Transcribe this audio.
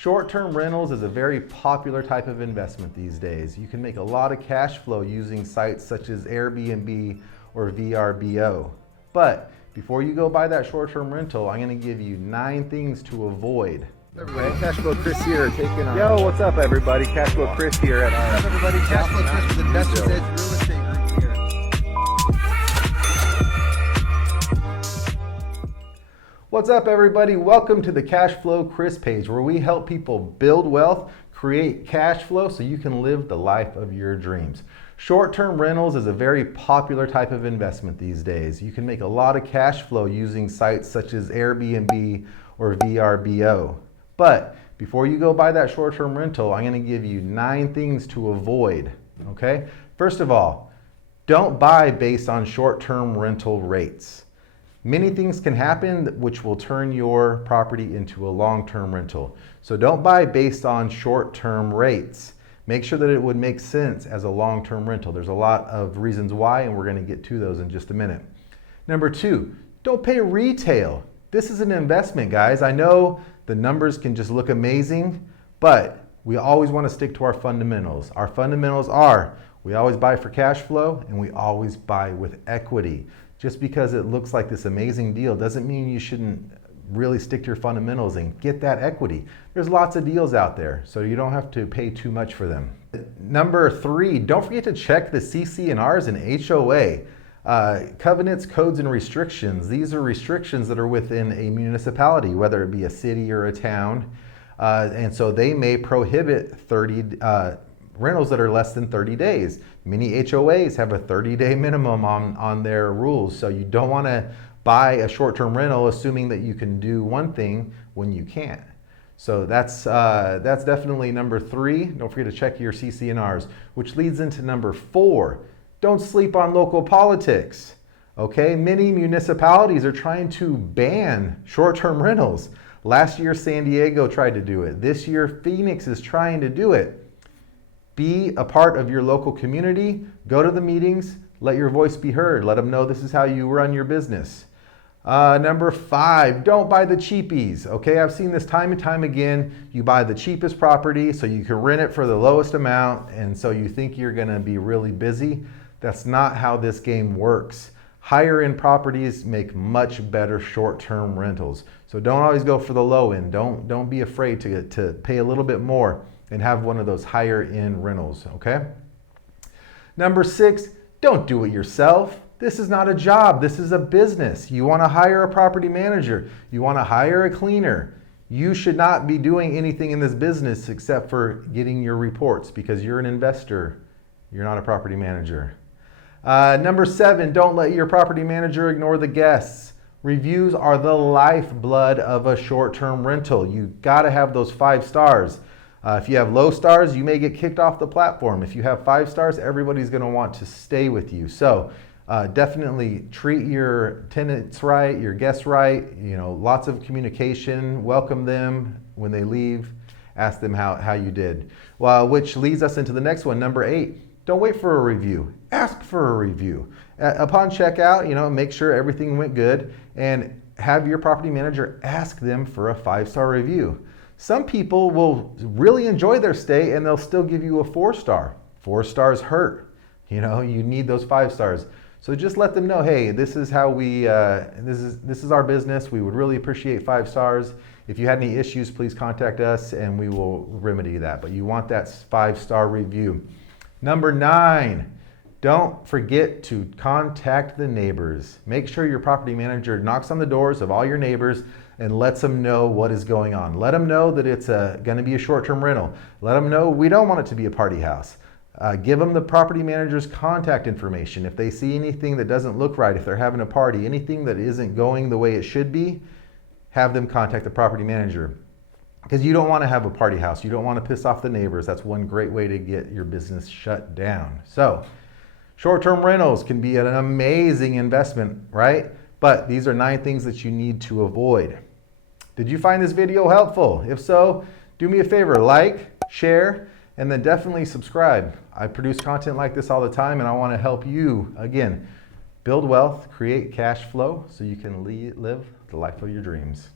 Short-term rentals is a very popular type of investment these days. You can make a lot of cash flow using sites such as Airbnb or VRBO. But before you go buy that short-term rental, I'm going to give you 9 things to avoid. Everybody, Cashflow Kris here, taking on. Yo, what's up, everybody? Cashflow Kris here at What's up, everybody? Cashflow Kris with Investors Edge Real Estate Group here. What's up, everybody? Welcome to the Cashflow Kris page, where we help people build wealth, create cash flow so you can live the life of your dreams. Short-term rentals is a very popular type of investment these days. You can make a lot of cash flow using sites such as Airbnb or VRBO. But before you go buy that short-term rental, I'm going to give you 9 things to avoid, okay? First of all, don't buy based on short-term rental rates. Many things can happen which will turn your property into a long-term rental. So don't buy based on short-term rates. Make sure that it would make sense as a long-term rental. There's a lot of reasons why, and we're going to get to those in just a minute. Number 2, don't pay retail. This is an investment, guys. I know the numbers can just look amazing, but we always want to stick to our fundamentals. Our fundamentals are we always buy for cash flow and we always buy with equity. Just because it looks like this amazing deal doesn't mean you shouldn't really stick to your fundamentals and get that equity. There's lots of deals out there, so you don't have to pay too much for them. Number 3, don't forget to check the CC&R'S and HOA. Covenants, codes, and restrictions. These are restrictions that are within a municipality, whether it be a city or a town. And so they may prohibit rentals that are less than 30 days. Many HOAs have a 30-day minimum on their rules, so you don't want to buy a short-term rental assuming that you can do one thing when you can't. So that's definitely number 3. Don't forget to check your CC&R'S, which leads into number 4. Don't sleep on local politics. Okay, many municipalities are trying to ban short-term rentals. Last year, San Diego tried to do it. This year, Phoenix is trying to do it. Be a part of your local community. Go to the meetings. Let your voice be heard. Let them know this is how you run your business. Number 5, don't buy the cheapies. Okay, I've seen this time and time again. You buy the cheapest property so you can rent it for the lowest amount, and so you think you're going to be really busy. That's not how this game works. Higher end properties make much better short-term rentals. So don't always go for the low end. Don't be afraid to pay a little bit more and have one of those higher end rentals, okay? Number 6, don't do it yourself. This is not a job, this is a business. You wanna hire a property manager, you wanna hire a cleaner. You should not be doing anything in this business except for getting your reports because you're an investor, you're not a property manager. Number 7, don't let your property manager ignore the guests. Reviews are the lifeblood of a short-term rental. You gotta have those 5 stars. If you have low stars, you may get kicked off the platform. If you have 5 stars, everybody's gonna want to stay with you. So definitely treat your tenants right, your guests right, lots of communication, welcome them when they leave, ask them how you did. Well, which leads us into the next one, number 8. Don't wait for a review, ask for a review. Upon checkout, make sure everything went good and have your property manager ask them for a 5-star review. Some people will really enjoy their stay and they'll still give you a 4-star. 4 stars hurt. You need those 5 stars. So just let them know, hey, this is how we, this is our business. We would really appreciate 5 stars. If you had any issues, please contact us and we will remedy that. But you want that 5-star review. Number 9, don't forget to contact the neighbors. Make sure your property manager knocks on the doors of all your neighbors and lets them know what is going on. Let them know that it's going to be a short-term rental. Let them know we don't want it to be a party house. Give them the property manager's contact information. If they see anything that doesn't look right, if they're having a party, anything that isn't going the way it should be, have them contact the property manager. Because you don't want to have a party house. You don't want to piss off the neighbors. That's one great way to get your business shut down. So, short-term rentals can be an amazing investment, right? But these are 9 things that you need to avoid. Did you find this video helpful? If so, do me a favor, like, share, and then definitely subscribe. I produce content like this all the time and I want to help you, again, build wealth, create cash flow so you can live the life of your dreams.